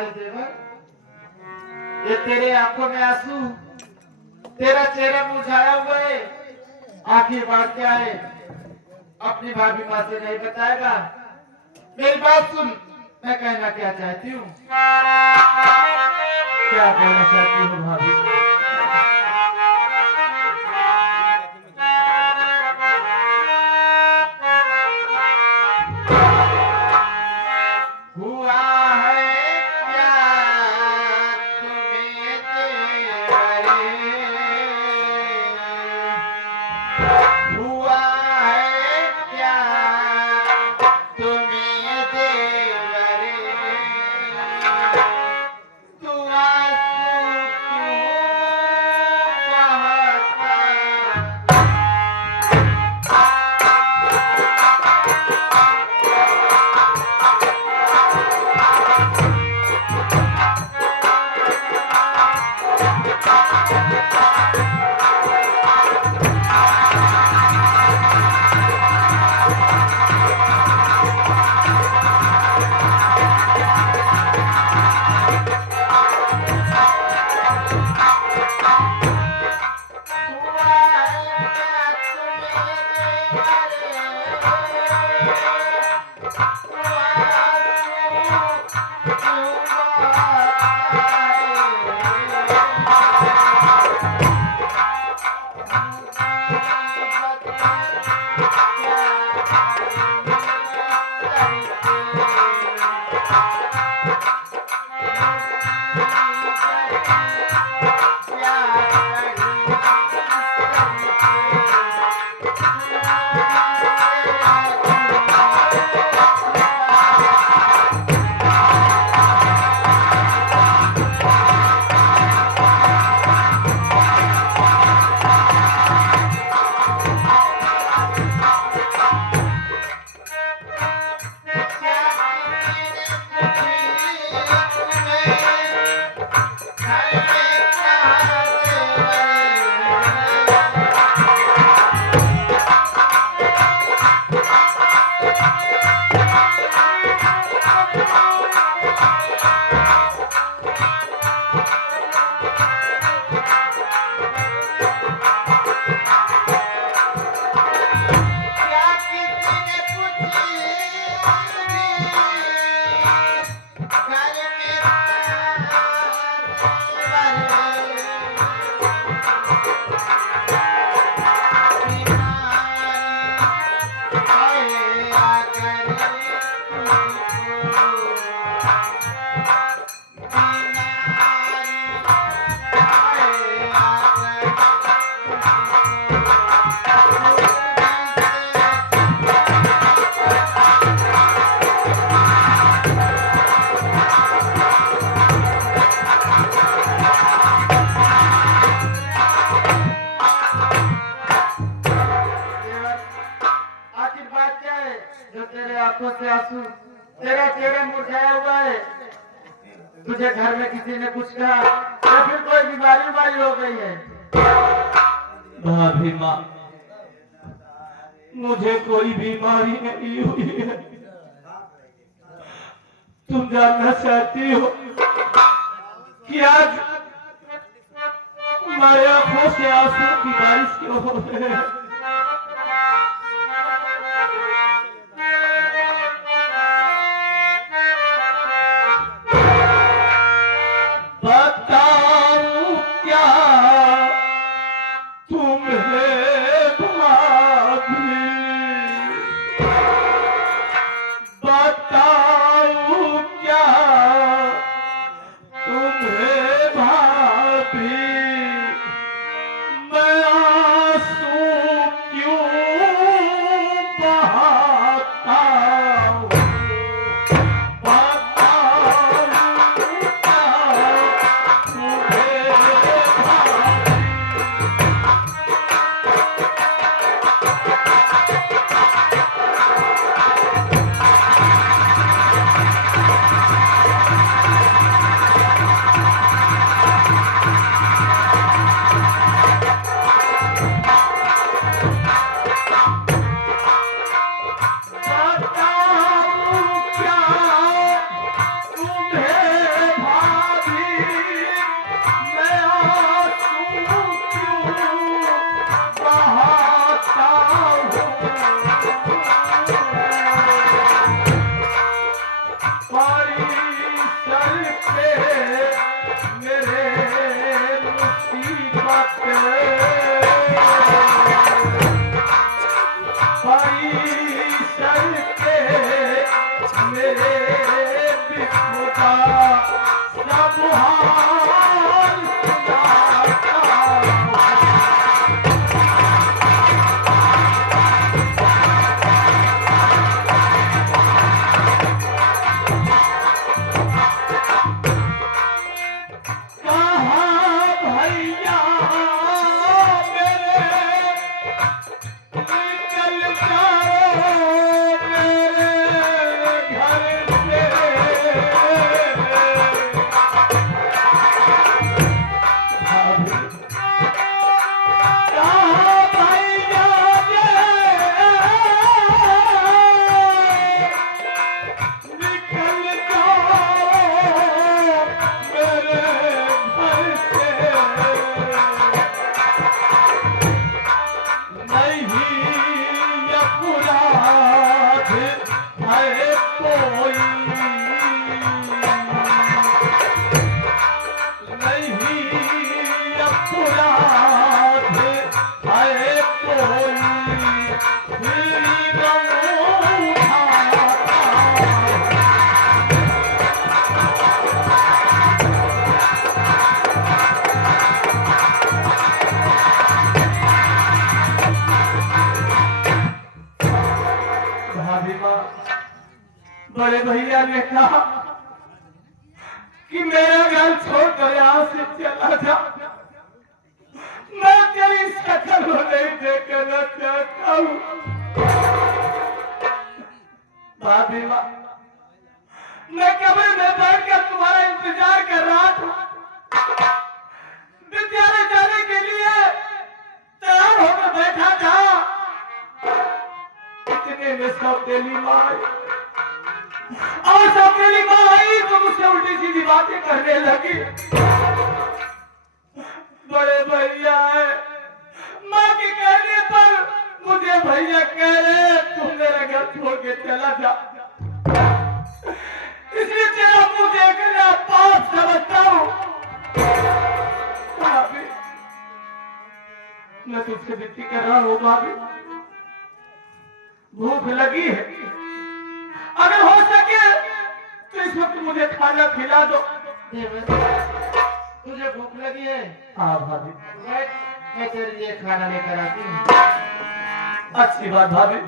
अरे देवर, ये तेरे आंखों में आंसू, तेरा चेहरा मुरझाया हुआ है, आखिर बात क्या है? अपनी भाभी माँ से नहीं बताएगा? मेरी बात सुन, मैं कहना क्या चाहती हूँ। क्या कहना चाहती हूँ भाभी? आंखों से आंसू, तेरा चेहरा मुरझाया हुआ है। तुझे घर में किसी ने कुछ कहा या फिर कोई बीमारी उमारी हो गई है? भाभी माँ, मुझे कोई बीमारी नहीं हुई है। तुम जानना चाहती हो कि आज हमारे आंखों से आंसू की बारिश क्यों हो रही है? बताऊं क्या तुम्हें भाभी, बताऊं क्या तुम्हें भाभी, मैं आंसू मेरे विश्व का सब हाल सुनाता कहाँ भैया मेरे निकल जाओ मेरे घर से कहाँ भैया निकल जाओ मेरे घर से नहीं अपराध है कोई नहीं अपराध है कोई फिर गम उठाता भाभी माँ बड़े भैया ने कहा कि मेरा घर छोड़कर यहाँ से चला जा मैं तेरी शक्ल को नहीं देखना चाहता हूँ भाभी माँ मैं कमरे में बैठकर तुम्हारा इंतजार कर रहा था विद्यालय जाने के लिए तैयार होकर बैठा था इतने में सौतेली माँ आई और सौतेली माँ आई तो मुझसे उल्टी सीधी बातें करने लगी बड़े भैया है माँ के कहने पर मुझे भैया कह रहे तुम मेरा घर छोड़ के चला जा इसलिए तेरा मुंह देखना पाप समझता हूँ भाभी मैं तुझसे विनती कर रहा हूँ भाभी भूख लगी है अगर हो सके तो इस वक्त मुझे खाना खिला दो तुझे भूख लगी है? हाँ भाभी मैं तेरे लिए खाना लेकर आती हूँ। अच्छी बात भाभी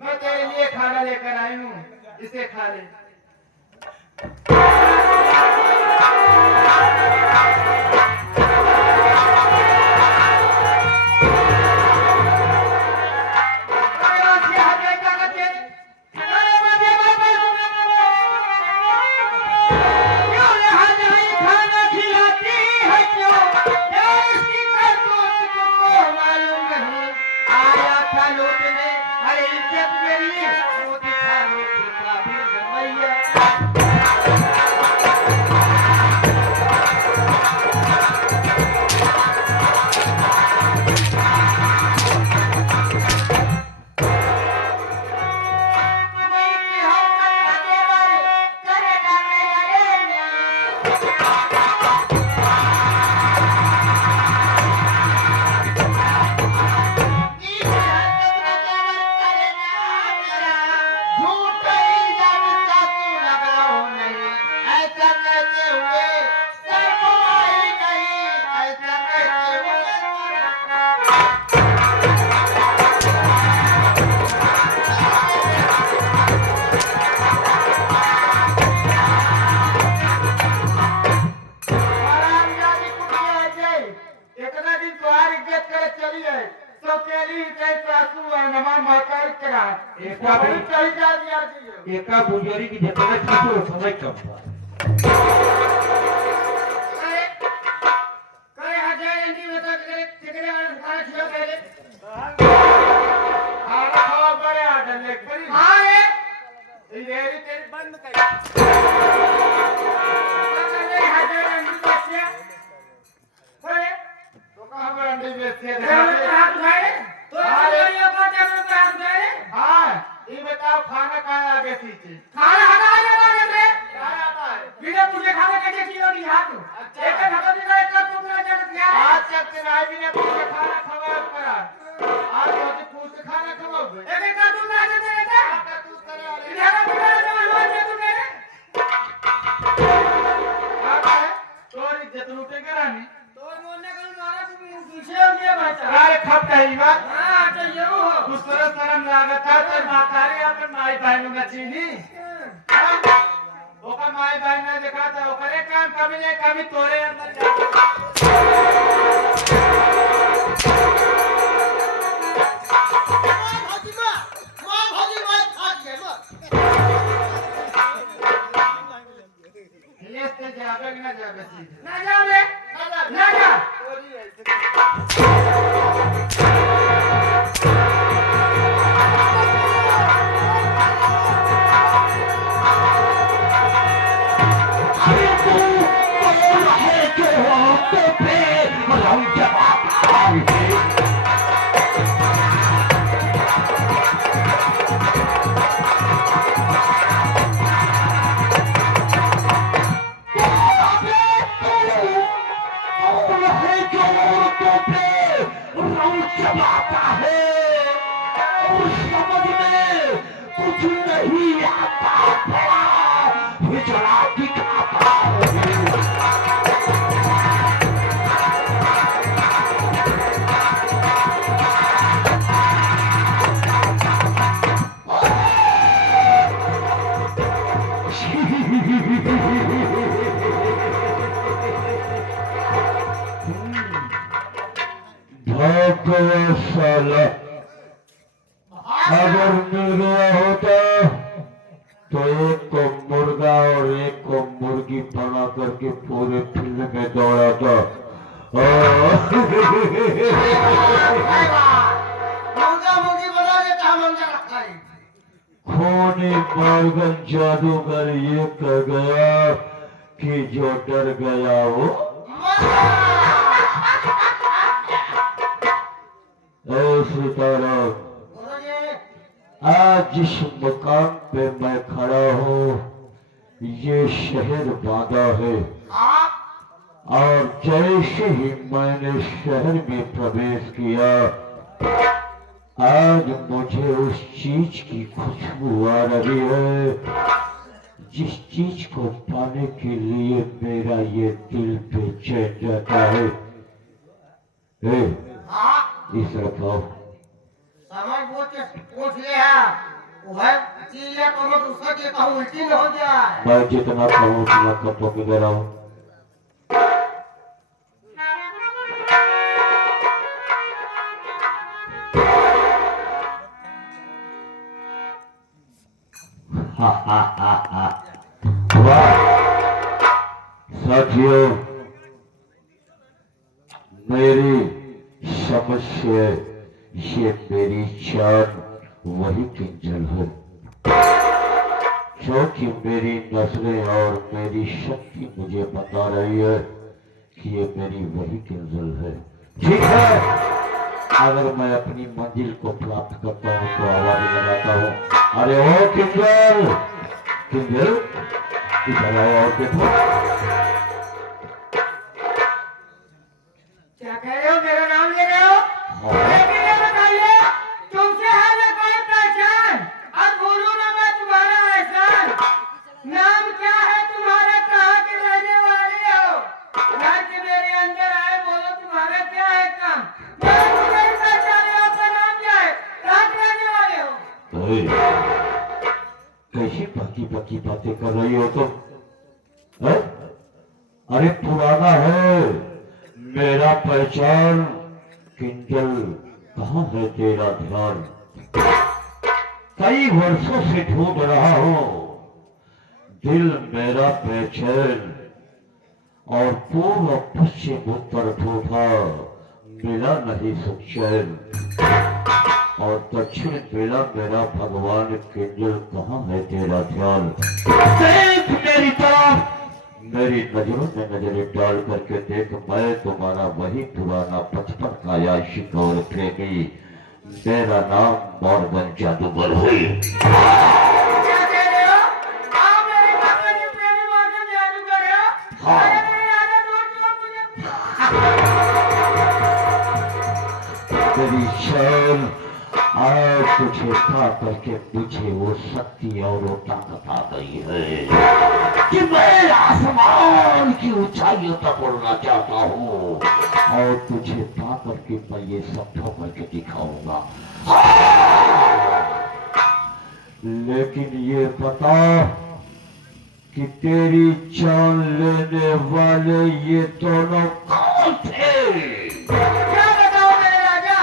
मैं तेरे लिए खाना लेकर आई हूँ इसे खा ले एका बुजुर्ग की जितना छूटो समय कम था करे हजार एंटी बता करे चिकने और खाना खिला पहले खाना खावा बड़े आदर ले करी तो कहाँ पर अंडे बेचती है हाँ ये बताओ खाना कहाँ आगे पीछे क्या आता है आज तक के नाई भी ने पूछे खाना खवाओ करा आज होती पूछे खाना खवाओगे क्या तू करे अरे तोरी इज्जत लूटे के रानी अरे खप कहीं बात दूसरा शर्म लागत है तो मातारी अपन माई बहनों का चीनी ओका माई बहन ने देखा था ओकरे काम कभी नहीं कभी तोरे अंदर ये से जावे कि ना जावे सीधे ना जाओ रे ना जा तोरी ऐसे कुछ नहीं आता हिजड़ा दिखाता साला अगर मिल गया होता तो एक को मुर्गा और एक को मुर्गी बना करके पूरे फील्ड में दौड़ाता खूनी मॉर्गन जादूगर ये कह गया कि जो डर गया वो ऐसी तरह आज जिस मकान पे मैं खड़ा हूँ ये शहर बांधा है और जैसे ही मैंने शहर में प्रवेश किया आज मुझे उस चीज की खुशबू आ रही है जिस चीज को पाने के लिए मेरा ये दिल बेचैन रहता है। इस रखाओ उल्टी न हो जाए मैं जितना कहूँ उतना कपड़ों के दे रहा हूँ। साथियों मेरी समझ से ये मेरी जान वही किंजल है क्योंकि मेरी नजरें और मेरी शक्ति मुझे बता रही है कि ये मेरी वही किंजल है। ठीक है अगर मैं अपनी मंजिल को प्राप्त करता हूँ तो आवाज लगाता हूँ अरे ओ किंजल किंजल इधर आओ और देखो। क्या कह रहे हो मेरा नाम ले रहे हो लेकिन ये बताइए तुमसे है ना कोई पहचान और बोलो ना मैं तुम्हारा एहसान नाम क्या है तुम्हारा कहाँ के रहने वाले हो राज्य मेरे अंदर आए बोलो तुम्हारा क्या है काम मैं तुम्हें नहीं पहचाने आपका नाम क्या है कहाँ के रहने वाले हो कैसी बाकी बाकी बातें कर रही हो तुम है? अरे पुराना है मेरा पहचान किंजल कहाँ है तेरा ध्यान कई वर्षों से ढूंढ रहा हूं दिल मेरा बेचैन और पूर्व पश्चिम उत्तर ढूंढा मिला नहीं सुख चैन और दक्षिण बेला मेरा भगवान किंजल कहाँ है तेरा ध्यान? देख मेरी तरफ, मेरी नजरों में नजरें डाल करके देख, मैं तुम्हारा वही पुराना बचपन का आशिक और प्रेमी, मेरा नाम मॉर्गन जादूगर है। क्या कह रहे हो? आप मेरे बचपन के प्रेमी मॉर्गन जादूगर हो? हाँ। अरे मेरी आदत हो तो मुझे तेरी शान आज तुझे पा करके मुझे वो शक्ति और वो ताकत आ गई है कि मैं आसमान की ऊंचाइयों तक उड़ना चाहता हूँ और तुझे पा करके मैं ये सब ठोकर के दिखाऊंगा। लेकिन ये बता कि तेरी जान लेने वाले ये दोनों कौन थे? क्या बताओ मेरे राजा,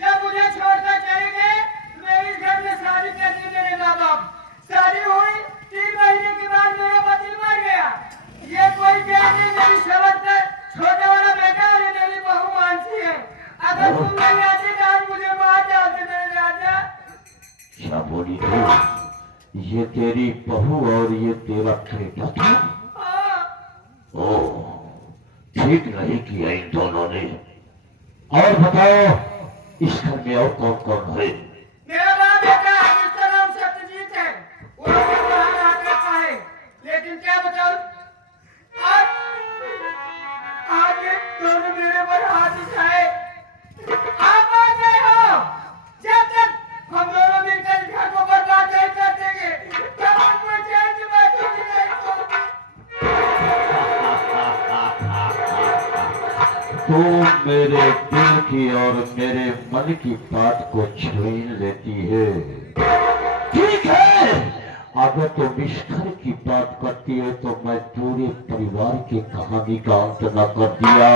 जब मुझे छोड़कर चले गए तो मेरे घर में शादी कर दी मेरे माँ बाप। शादी हुई 3 महीने के बाद मेरा पति मर गया। ये कोई क्या नहीं, मेरी समझ छोटा वाला बेटा और ये मेरी बहू मानसी है। अगर तुम नहीं आते तो आज मुझे मार डालते मेरे राजा। क्या बोली तू? ये तेरी बहू और ये तेरा बेटा था? हाँ। ओह, ठीक नहीं किया इन दोनों ने। और बताओ इस घर में और कौन कौन है? मेरा बड़ा बेटा है जिसका नाम सत्यजीत है, वो मुझे बाहर आता है। लेकिन क्या बताऊं, आज ये दोनों मेरे पर हाथ उठाए। आप आ गए हो, जब तक हम दोनों मिलकर घर को बर्बाद नहीं कर देंगे तब तक मैं चैन से बैठूंगी नहीं सोऊंगी। तू मेरे दिल की और मेरे मन की बात को छीन लेती है। ठीक है, अगर तुम इस घर की बात करती है तो मैं पूरे परिवार की कहानी का अंत न कर दिया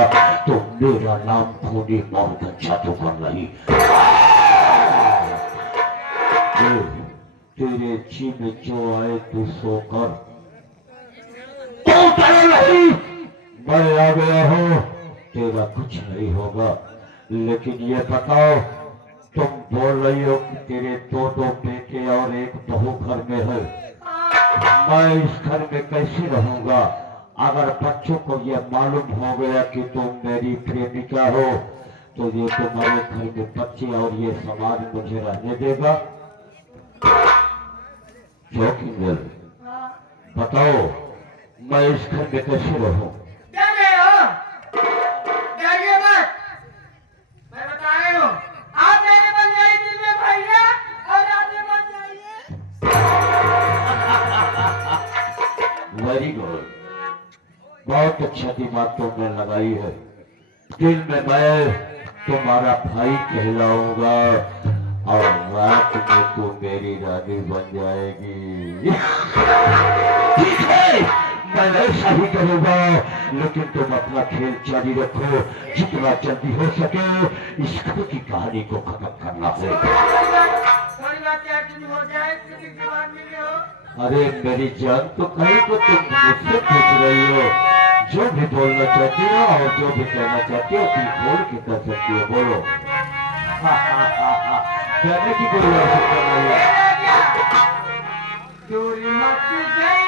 तो मेरा नाम खूनी मॉर्गन जादूगर नहीं। तेरे जी में जो आए तू सोकर, तू डरो नहीं, मैं आ गया हूँ, तेरा कुछ नहीं होगा। लेकिन ये बताओ, तुम बोल रही हो कि तेरे 2 बेटे और एक बहू घर में है, मैं इस घर में कैसे रहूंगा? अगर बच्चों को ये मालूम हो गया कि तुम मेरी प्रेमिका हो तो ये तुम्हारे घर में बच्चे और ये समाज मुझे रहने देगा? क्यों किंजल, बताओ मैं इस घर में कैसे रहूं? डर गए हो? डरिए मत, मैं बता रही हूँ। आप मेरे बन जाइए दिल में भैया और रातें बन जाइए। वेरी गुड, बहुत अच्छा दिमाग तुमने लगाई है। दिल में मैं तुम्हारा भाई कहलाऊंगा और रात में तू मेरी रानी बन जाएगी। ठीक है, मैं ऐसा ही करूंगा, लेकिन तुम अपना खेल जारी रखो। जितना जल्दी हो सके इस घर की कहानी को खत्म करना है। थोड़ी बात क्या तुम हो जाए, किसी के बाद मिले हो? अरे मेरी जान, तो कहीं तो तुम मुझसे पूछ रही हो। जो भी बोलना चाहती हो और जो भी कहना चाहती हो तुम बोल के कर सकती हो, बोलो। कहने की कोई आवश्यकता नहीं है। दूरी मत जाए